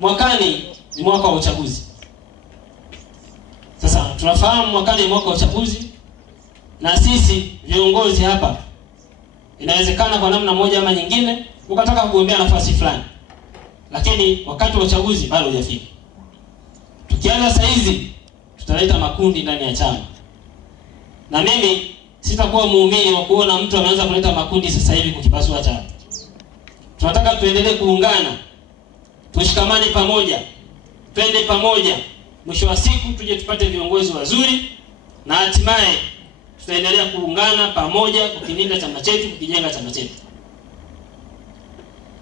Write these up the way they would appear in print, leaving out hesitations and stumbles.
mwakani ni mwaka wa uchaguzi. Sasa tunafahamu mwakani ni mwaka wa uchaguzi, na sisi viongozi hapa inawezekana kwa namna moja ama nyingine ukataka kugombea nafasi fulani, lakini wakati wa uchaguzi bado hujafika. Tukianza saa hizi tutaleta makundi ndani ya chama, na mimi sitakuwa muumini wa kuona mtu anaanza kuleta makundi sasa hivi kukipasua chama. Tunataka tuendelee kuungana, tushikamane pamoja, twende pamoja, mwisho wa siku tuje tupate viongozi wazuri, na hatimaye tutaendelea kuungana pamoja kukilinda chama chetu, kukijenga chama chetu.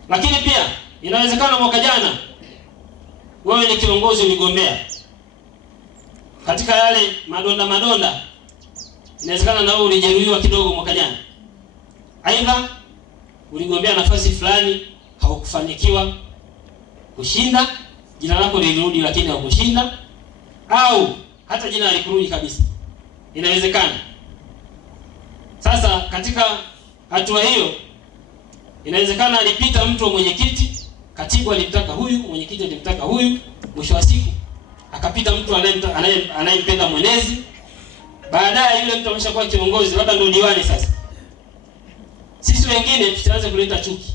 Lakini pia inawezekana mwaka jana wewe ni kiongozi uligombea katika yale madonda, inawezekana na wewe ulijeruhiwa kidogo mwaka jana. Aidha uligombea nafasi fulani haukufanikiwa kushinda, jina lako lilirudi lakini haukushinda, au hata jina halikurudi kabisa. Inawezekana. Sasa katika hatua hiyo inawezekana alipita mtu wa mwenyekiti, katibu alimtaka huyu, mwenyekiti alimtaka huyu, mwisho wa siku akapita mtu anayempenda mwenezi. Baadaye yule mtu ameshakuwa kiongozi, labda ndio diwani sasa. Sisi wengine tutaanza kuleta chuki.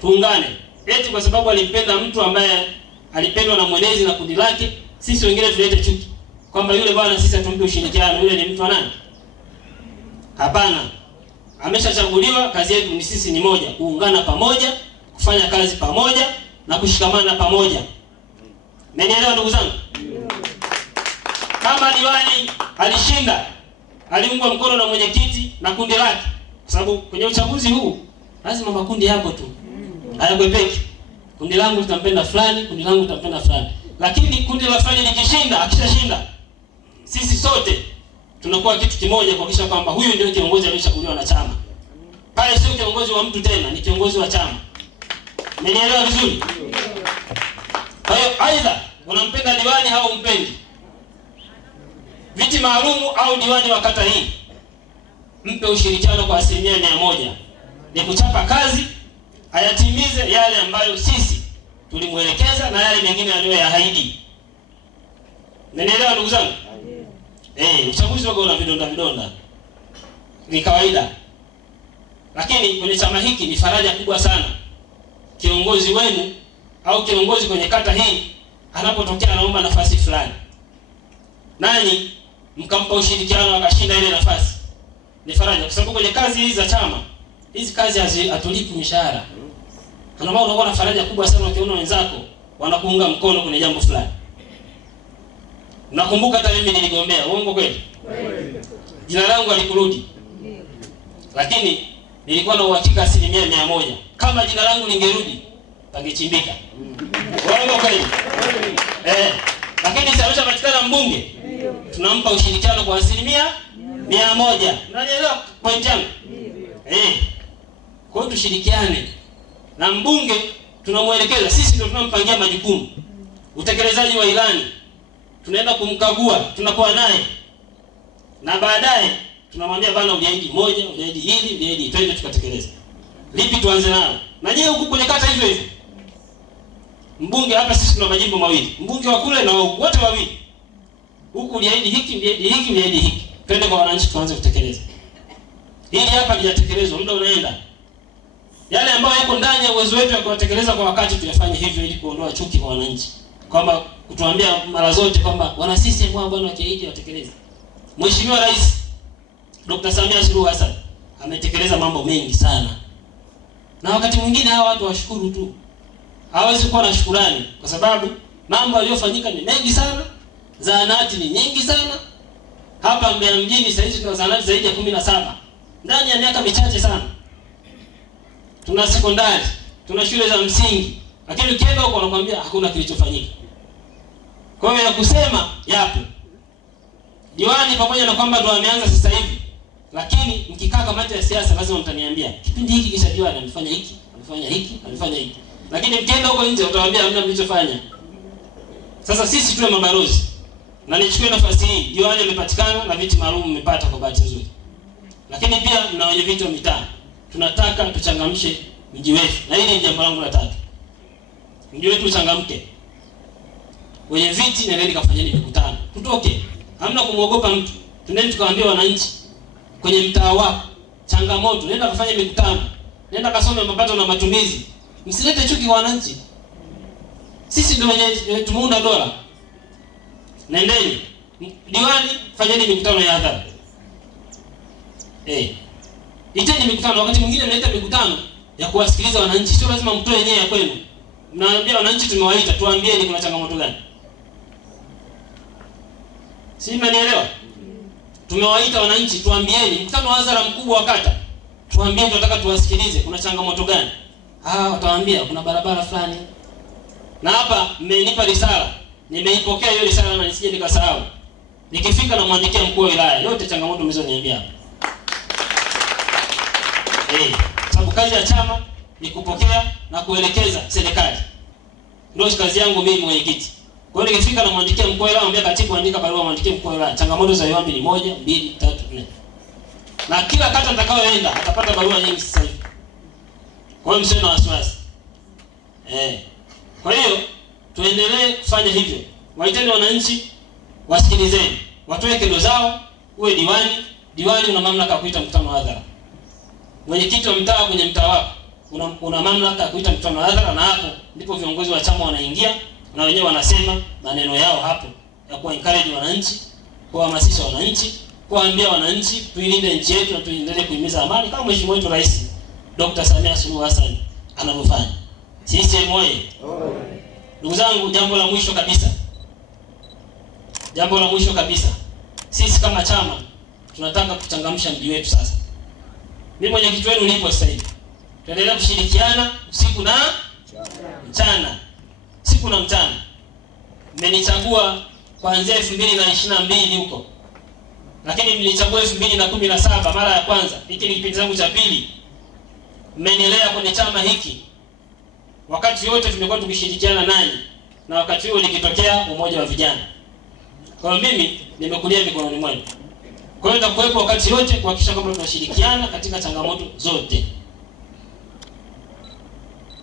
Tuungane. Eti kwa sababu alimpenda mtu ambaye alipendwa na mwenezi na kundi lake, sisi wengine tulete chuki kwamba yule bwana sisi hatumpe ushirikiano, yule ni mtu wa nani? Hapana. Ameshachaguliwa, kazi yetu ni sisi ni moja, kuungana pamoja, kufanya kazi pamoja na kushikamana pamoja. Mmenielewa ndugu zangu? Kama diwani alishinda, aliungwa mkono na mwenyekiti na kundi lake, kwa sababu kwenye uchaguzi huu lazima makundi yako tu. Hayakwepeki. Kundi langu litampenda fulani, kundi langu litampenda fulani. Lakini kundi la fulani likishinda, akishashinda, sisi sote tunakuwa kitu kimoja kuhakikisha kwamba huyu ndio kiongozi aliyechaguliwa na chama. Pale sio kiongozi wa mtu tena, ni kiongozi wa chama. Mmenielewa vizuri? Kwa hiyo aidha unampenda diwani au umpendi, viti maalumu au diwani wa kata hii, mpe ushirikiano kwa 100%. Ni kuchapa kazi, ayatimize yale ambayo sisi tulimwelekeza na yale mengine aliyoyaahidi. Mmenielewa ndugu zangu? Uchaguzi wako una vidonda. Ni kawaida. Lakini kwenye chama hiki ni faraja kubwa sana. Kiongozi wenu au kiongozi kwenye kata hii anapotokea anaomba nafasi fulani, nani mkampa ushirikiano akashinda ile nafasi, ni faraja. Kwa sababu kwenye kazi hizi za chama, hizi kazi hatulipi mishahara. Anaomba unakuwa na faraja kubwa sana ukiona wenzako wanakuunga mkono kwenye jambo fulani. Nakumbuka hata mimi niligombea, uongo kweli? Jina langu alikurudi. Lakini nilikuwa na uhakika 100%. Kama jina langu lingerudi, pangechimbika. Uongo kweli? Lakini sasa patikana mbunge, tunampa ushirikiano kwa 100%. Unanielewa point yangu? Kwa hiyo tushirikiane. Na mbunge tunamuelekeza, sisi ndio tunampangia majukumu. Utekelezaji wa ilani tunaenda kumkagua, tunakuwa naye. Na baadaye tunamwambia bana, uliahidi moja, uliahidi hili, uliahidi twende tukatekeleza. Lipi tuanze nalo? Na je, huku kwenye kata hivyo hivyo. Mbunge hapa sisi tuna majimbo mawili. Mbunge wa kule na wote wawili. Huku uliahidi hiki, uliahidi hiki, uliahidi hiki. Twende kwa wananchi tuanze kutekeleza. Hili hapa lijatekelezwa, muda unaenda. Yale ambayo yako ndani ya uwezo wetu wa kutekeleza kwa wakati tuyafanye hivyo ili kuondoa chuki kwa wananchi. Kwamba kutuambia mara zote kwamba wana CCM wao bwana wakiahidi watekeleza. Mheshimiwa Rais Dr. Samia Suluhu Hassan ametekeleza mambo mengi sana. Na wakati mwingine hawa watu washukuru tu. Hawezi kuwa na shukrani kwa sababu mambo yaliyofanyika ni mengi sana. Zahanati ni nyingi sana. Hapa Mbeya mjini sasa hizi tuna zahanati zaidi ya 17. Ndani ya miaka michache sana. Tuna sekondari, tuna shule za msingi. Lakini ukienda huko wanakuambia hakuna kilichofanyika. Kwa hiyo ya kusema yapo. Diwani pamoja na kwamba ndo ameanza sasa hivi, lakini mkikaa kamati ya siasa lazima mtaniambia kipindi hiki kisha diwani amefanya hiki, amefanya hiki, amefanya hiki. Lakini mkienda huko nje utawaambia hamna mlichofanya. Sasa sisi tuwe mabalozi. Na nichukue nafasi hii, diwani amepatikana na viti maalum mmepata kwa bahati nzuri. Lakini pia mna wenye viti wa mitaa. Tunataka tuchangamshe mji wetu. Na hili ni jambo langu la tatu. mji wetu uchangamke. Wenye viti nendeni kafanyeni mikutano. Tutoke. Hamna kumuogopa mtu. Tuneni tukawaambia wananchi kwenye mtaa wako changamoto, nenda kufanya mikutano. Nenda kasome mapato na matumizi. Msilete chuki kwa wananchi. Sisi ndio wenye tumeunda dola. Nendeni. Diwani, fanyeni mikutano ya hadhara. Iteni mikutano. Wakati mwingine mnaita mikutano ya kuwasikiliza wananchi. Sio lazima mtoe yenyewe ya kwenu. Mnaambia wananchi tumewaita, tuambieni kuna changamoto gani. Si mnanielewa? Tumewaita wananchi, tuambieni, mkutano wa hadhara mkubwa wa kata. Tuambieni tunataka tuwasikilize, kuna changamoto gani? Watawaambia kuna barabara fulani. Na hapa mmenipa risala. Nimeipokea hiyo risala na nisije nikasahau. Nikifika na muandikia mkuu wa wilaya yote changamoto mlizoniambia hapa. Sababu kazi ya chama ni kupokea na kuelekeza serikali. Ndio kazi yangu mimi mwenyekiti. Kwa hiyo nikifika na muandikia mkuu wa wilaya, mwambie katibu andika barua muandikie mkuu wa wilaya. Changamoto za Iwambi ni 1, 2, 3, 4. Na kila kata nitakayoenda atapata barua nyingi sasa hivi. Kwa hiyo msiwe na wasiwasi. Kwa hiyo tuendelee kufanya hivyo. Waiteni wananchi, wasikilizeni. Watoe kero zao, uwe diwani una mamlaka ya kuita mkutano wa hadhara. Mwenyekiti wa mtaa kwenye mtaa wako una mamlaka ya kuita mkutano wa hadhara, na hapo ndipo viongozi wa chama wanaingia na wenyewe wanasema maneno yao hapo ya kuencourage wananchi, kuhamasisha wananchi, kuambia wananchi tuilinde nchi yetu na tuendelee kuhimiza amani kama Mheshimiwa wetu Rais Dr. Samia Suluhu Hassan anavyofanya. CCM oyee! Ndugu zangu, jambo la mwisho kabisa. Sisi kama chama tunataka kuchangamsha mji wetu sasa. Mimi mwenyekiti wenu nipo sasa hivi. Tuendelee kushirikiana usiku na mchana. Siku na mchana. Mmenichagua kuanzia 2022 huko. Lakini mlinichagua 2017 mara ya kwanza. Hiki ni kipindi changu cha pili. Mmenilea kwenye chama hiki. Wakati wote tumekuwa tukishirikiana nanyi, na wakati huo nikitokea umoja wa vijana. Kwa hiyo mimi nimekulia mikononi mwenu. Kwa hiyo nitakuwepo wakati wote kuhakikisha kwamba tunashirikiana katika changamoto zote.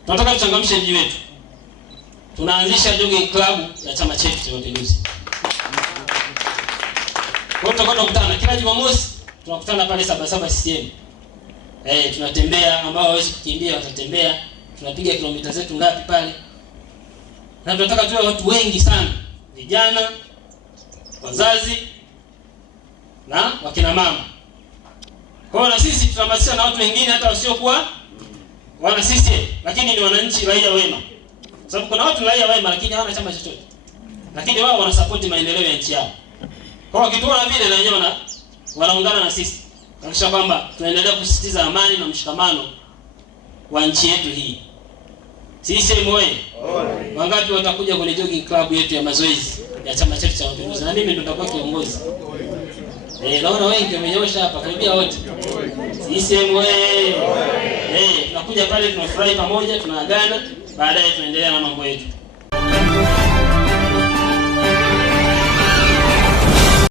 Tunataka tuchangamshe mji wetu. Tunaanzisha jogging club ya chama chetu cha Mapinduzi. Kwa hiyo tutakwenda kukutana kila Jumamosi, tunakutana pale Sabasaba CCM. Tunatembea, ambao hawezi kukimbia watatembea. Tunapiga kilomita zetu ngapi pale. Na tunataka tuwe watu wengi sana. Vijana, wazazi na wakina mama. Kwa hiyo na sisi tunahamasisha na watu wengine hata wasiokuwa wana CCM, lakini ni wananchi raia wema. Sababu kuna watu raia wema lakini hawana chama chochote. Lakini wao wanasupport maendeleo ya nchi yao. Kwa hiyo wakituona vile na wenyewe wanaungana na sisi. Kuhakikisha kwamba tunaendelea kusisitiza amani na mshikamano wa nchi yetu hii. CCM oyee! Wangapi watakuja kwenye jogging club yetu ya mazoezi ya chama chetu cha Mapinduzi? Na mimi ndo nitakuwa kiongozi. Naona wengi wamenyosha hapa, karibia wote. CCM oyee! Tunakuja pale tunafurahi pamoja, tunaagana, baadaye tunaendelea na mambo yetu.